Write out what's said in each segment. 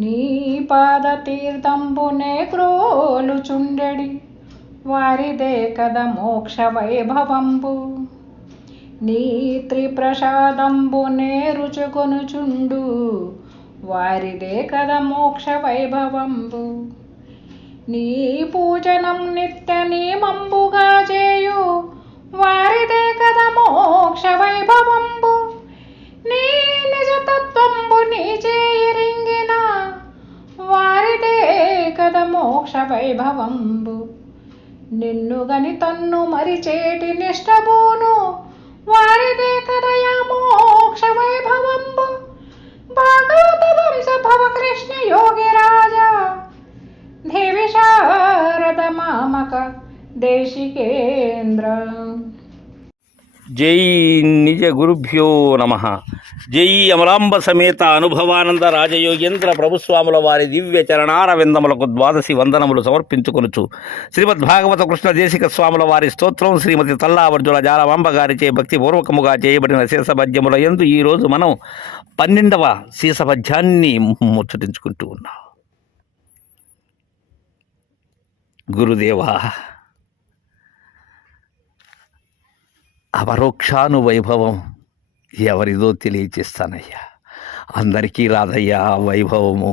నీ పాదతీర్థంబునే క్రోలుచుండెడి వారిదే కద మోక్ష వైభవంబు. నీ త్రిప్రసాదంబునే రుచుకొనుచుండు వారిదే కద మోక్ష వైభవంబు. నీ పూజనం నిత్య నియమంబుగా చేయు వారిదే కద మోక్ష వైభవంబు. నీ నిజతత్వంబు నీ చేయిరింగిన వారిదే కద మోక్ష వైభవంబు. నిన్ను గని తన్ను మరిచేటి నిష్టబోను వారిదే కదయా మోక్ష వైభవంబు. భాగవత వంశ భవ కృష్ణ యోగి రాజా దేవి శారద మామక దేశికేంద్ర. జై నిజ గురుభ్యో నమ. జై అమలాంబ సమేత అనుభవానంద రాజయోగేంద్ర ప్రభుస్వాముల వారి దివ్య చరణార విందములకు ద్వాదశి వందనములు సమర్పించుకొనుచు శ్రీమద్భాగవత కృష్ణ దేశిక స్వాముల వారి స్తోత్రం శ్రీమతి తల్లావర్జుల జాలమాంబ గారిచే భక్తిపూర్వకముగా చేయబడిన శీసపద్యముల యందు ఈరోజు మనం 12వ శీసపద్యాన్ని ముచ్చటించుకుంటూ ఉన్నాం. గురుదేవా, అపరోక్షానువైభవం ఎవరిదో తెలియచేస్తానయ్యా. అందరికీ రాదయ్యా వైభవము.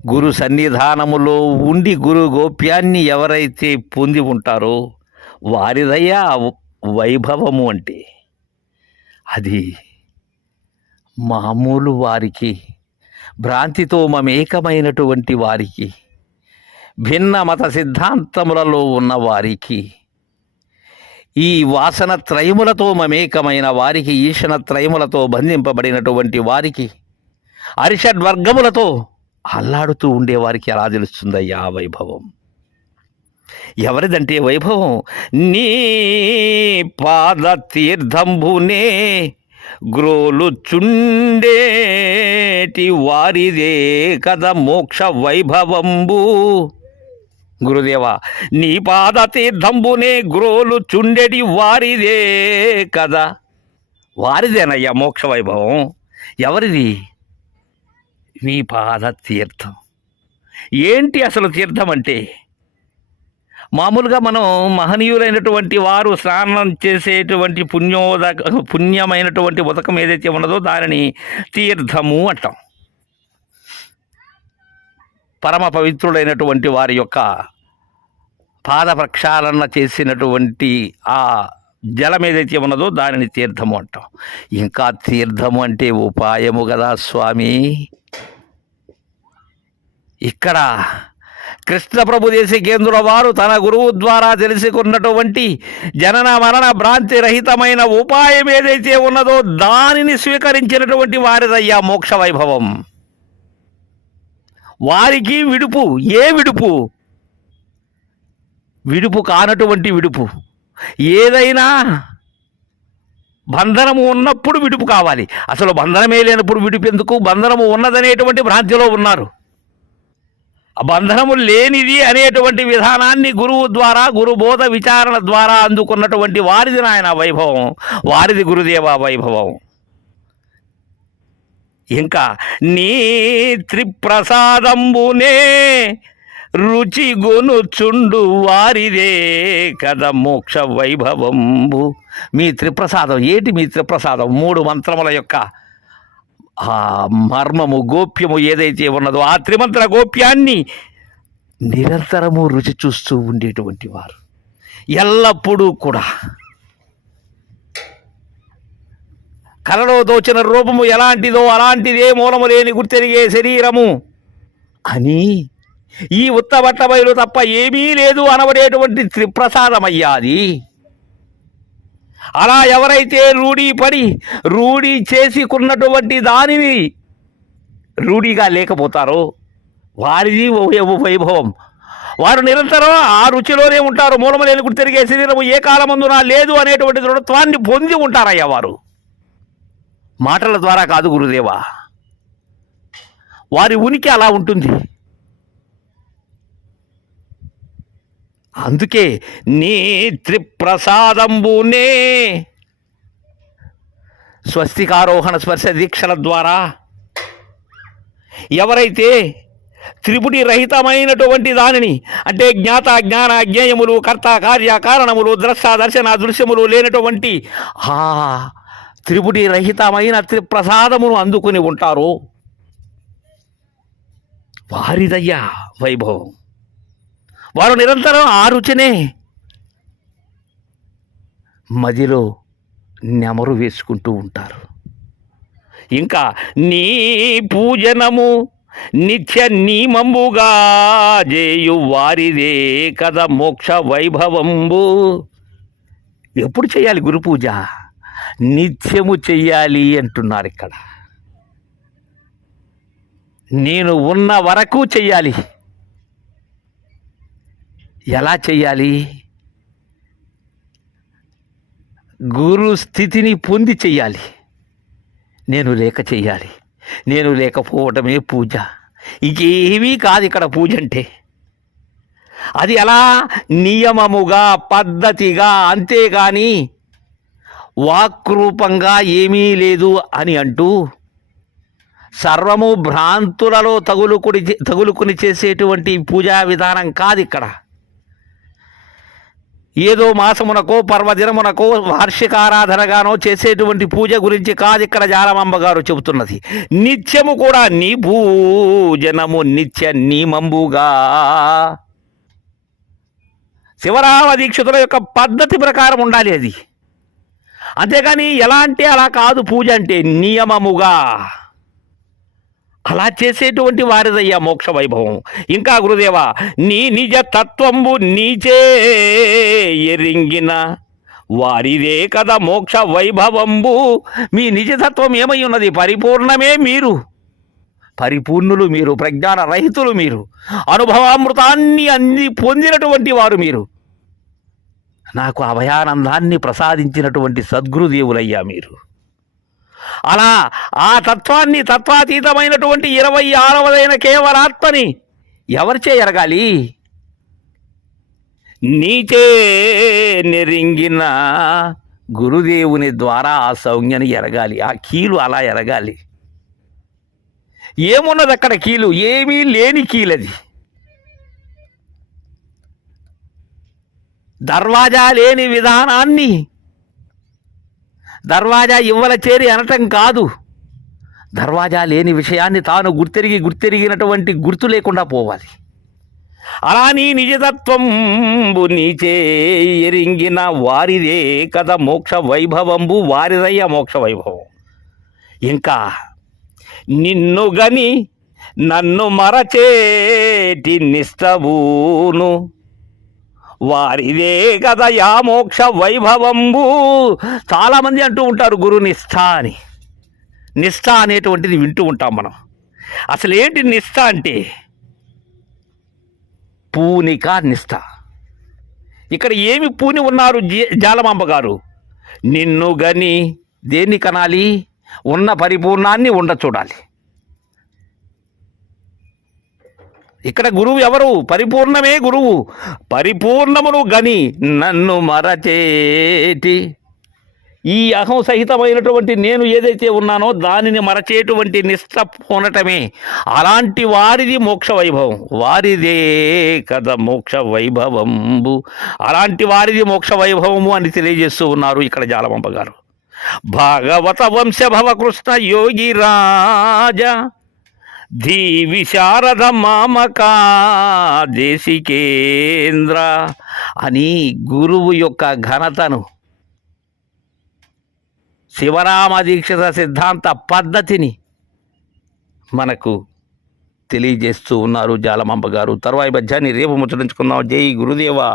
గురు సన్నిధానములో ఉండి గురు గోప్యాన్ని ఎవరైతే పొంది ఉంటారో వారిదయ్యా వైభవము అంటే. అది మామూలు వారికి, భ్రాంతితో మమేకమైనటువంటి వారికి, భిన్న మత సిద్ధాంతములలో ఉన్న వారికి, ఈ వాసన త్రయములతో మమేకమైన వారికి, ఈశన త్రయములతో బంధింపబడినటువంటి వారికి, అరిషడ్వర్గములతో అల్లాడుతూ ఉండేవారికి ఎలా తెలుస్తుందయ్యా వైభవం? ఎవరిదంటే వైభవం? నీ పాద తీర్థంబునే గ్రోలు చుండేటి వారిదే కద మోక్ష వైభవంబు. గురుదేవా, నీ పాద తీర్థంబునే గ్రోలు చుండెడి వారిదే కదా. వారిదేనయ్యా మోక్ష వైభవం. ఎవరిది? నీ పాద తీర్థం. ఏంటి అసలు తీర్థం అంటే? మామూలుగా మనం మహనీయులైనటువంటి వారు స్నానం చేసేటువంటి పుణ్యమైనటువంటి ఉదకం ఏదైతే ఉన్నదో దానిని తీర్థము అంటాం. పరమ పవిత్రులైనటువంటి వారి యొక్క పాద ప్రక్షాళన చేసినటువంటి ఆ జలం ఏదైతే ఉన్నదో దానిని తీర్థము అంటాం. ఇంకా తీర్థము అంటే ఉపాయము కదా స్వామి. ఇక్కడ కృష్ణప్రభు దేశికేంద్రుల వారు తన గురువు ద్వారా తెలుసుకున్నటువంటి జనన మరణ భ్రాంతి రహితమైన ఉపాయం ఏదైతే ఉన్నదో దానిని స్వీకరించినటువంటి వారిదయ్యా మోక్ష వైభవం. వారికి విడుపు. ఏ విడుపు? విడుపు కానటువంటి విడుపు. ఏదైనా బంధనము ఉన్నప్పుడు విడుపు కావాలి. అసలు బంధనమే లేనప్పుడు విడుపు ఎందుకు? బంధనము ఉన్నదనేటువంటి భ్రాంతిలో ఉన్నారు. బంధనము లేనిది అనేటువంటి విధానాన్ని గురువు ద్వారా, గురుబోధ విచారణ ద్వారా అందుకున్నటువంటి వారిది నాయన వైభవం. వారిది గురుదేవ వైభవం. ఇంకా నీ త్రిప్రసాదంబునే రుచి గొనుచుండు వారిదే కద మోక్ష వైభవంబు. మీ త్రిప్రసాదం ఏంటి? మీ త్రిప్రసాదం 3 మంత్రముల యొక్క ఆ మర్మము, గోప్యము ఏదైతే ఉన్నదో ఆ త్రిమంత్ర గోప్యాన్ని నిరంతరము రుచి చూస్తూ ఉండేటువంటి వారు, ఎల్లప్పుడూ కూడా కలలో దోచిన రూపము ఎలాంటిదో అలాంటిదే మూలము లేని గుర్తెరిగే శరీరము అని ఈ ఉత్తబట్ట బయలు తప్ప ఏమీ లేదు అనబడేటువంటి త్రిప్రసాదమయ్యాది. అలా ఎవరైతే రూఢీ చేసుకున్నటువంటి దానిని రూఢిగా లేకపోతారో వారిది వైభవం. వారు నిరంతరం ఆ రుచిలోనే ఉంటారు. మూలము లేని గుర్తెరిగే శరీరము ఏ కాలమందున లేదు అనేటువంటి దృఢత్వాన్ని పొంది ఉంటారయ్యా వారు. మాటల ద్వారా కాదు గురుదేవా, వారి ఉనికి అలా ఉంటుంది. అందుకే నీ త్రిప్రసాదంబునే స్వస్తికారోహణ స్పర్శ దీక్షల ద్వారా ఎవరైతే త్రిపుటి రహితమైనటువంటి దానిని అంటే జ్ఞాత జ్ఞాన అజ్ఞేయములు కర్త కార్య కారణములు ద్రష్ట దర్శన దృశ్యములు లేనటువంటి ఆ త్రిపుటి రహితమైన త్రిప్రసాదమును అందుకుని ఉంటారు, వారిదయ్యా వైభవం. వారు నిరంతరం ఆ రుచినే మదిలో నెమరు వేసుకుంటూ ఉంటారు. ఇంకా నీ పూజనము నిత్య నియమంబుగా చేయు వారిదే కదా మోక్ష వైభవంబు. ఎప్పుడు చేయాలి గురు పూజ? నిత్యము చెయ్యాలి అంటున్నారు ఇక్కడ. నేను ఉన్న వరకు చెయ్యాలి. ఎలా చెయ్యాలి? గురు స్థితిని పొంది చెయ్యాలి. నేను లేక చెయ్యాలి. నేను లేకపోవటమే పూజ. ఇంకేమీ కాదు ఇక్కడ పూజ అంటే. అది ఎలా? నియమముగా, పద్ధతిగా, అంతేగాని వాక్రూపంగా ఏమీ లేదు అని అంటూ సర్వము భ్రాంతులలో తగులుకుని చేసేటువంటి పూజా విధానం కాదు ఇక్కడ. ఏదో మాసమునకో పర్వదినమునకో వార్షికారాధనగానో చేసేటువంటి పూజ గురించి కాదు ఇక్కడ జాలమాంబ గారు చెబుతున్నది. నిత్యము కూడా నీ పూజనము నిత్య నియమంబుగా, శివరామ దీక్షితుల యొక్క పద్ధతి ప్రకారం ఉండాలి అది. అంతేగాని ఎలా అంటే అలా కాదు. పూజ అంటే నియమముగా అలా చేసేటువంటి వారిదయ్యా మోక్ష వైభవం. ఇంకా గురుదేవా, నీ నిజ తత్వంబు నీచే ఎరింగిన వారిదే కదా మోక్ష వైభవంబు. మీ నిజతత్వం ఏమై ఉన్నది? పరిపూర్ణమే మీరు, పరిపూర్ణులు మీరు, ప్రజ్ఞాన రహితులు మీరు, అనుభవామృతాన్ని అన్ని పొందినటువంటి వారు మీరు, నాకు అభయానందాన్ని ప్రసాదించినటువంటి సద్గురుదేవులయ్యా మీరు. అలా ఆ తత్వాన్ని, తత్వాతీతమైనటువంటి 26వదైన కేవలాత్మని ఎవరిచే ఎరగాలి? నీచే నెరింగిన గురుదేవుని ద్వారా ఆ సౌజ్ఞని ఎరగాలి. ఆ కీలు అలా ఎరగాలి. ఏమున్నది అక్కడ కీలు? ఏమీ లేని కీలది. దర్వాజా లేని విధానాన్ని దర్వాజా ఇవ్వల చేరి అనటం కాదు. దర్వాజా లేని విషయాన్ని తాను గుర్తెరిగినటువంటి గుర్తు లేకుండా పోవాలి. అలా నీ నిజతత్వంబు నీచే ఎరింగిన వారిదే కదా మోక్ష వైభవంబు. వారిదయ్య మోక్ష వైభవం. ఇంకా నిన్ను గని నన్ను మరచేటి నిష్టవును వారిదే కదా యా మోక్ష వైభవంబు. చాలామంది అంటూ ఉంటారు గురు నిష్ఠ అని. నిష్ఠ అనేటువంటిది వింటూ ఉంటాం మనం. అసలు ఏంటి నిష్ఠ అంటే? పూనిక నిష్ఠ. ఇక్కడ ఏమి పూని ఉన్నారు జాలమాంబ గారు? నిన్ను గని దేన్ని కనాలి? ఉన్న పరిపూర్ణాన్ని చూడాలి. ఇక్కడ గురువు ఎవరు? పరిపూర్ణమే గురువు. పరిపూర్ణమును గని నన్ను మరచేటి, ఈ అహం సహితమైనటువంటి నేను ఏదైతే ఉన్నానో దానిని మరచేటువంటి నిష్ఠ పొందటమే. అలాంటి వారిది మోక్ష వైభవం. వారిదే కదా మోక్ష వైభవంబు. అలాంటి వారిది మోక్ష వైభవము అని తెలియజేస్తూ ఉన్నారు ఇక్కడ జాలమాంబ గారు. భాగవత వంశభవ కృష్ణ యోగి రాజ ధీ విశారద మామకా దేశికేంద్ర అని గురువు యొక్క ఘనతను, శివరామ దీక్షిత సిద్ధాంత పద్ధతిని మనకు తెలియజేస్తూ ఉన్నారు జాలమాంబ గారు. తర్వాయి మధ్యాన్ని రేపు ముచ్చటించుకుందాం. జై గురుదేవా.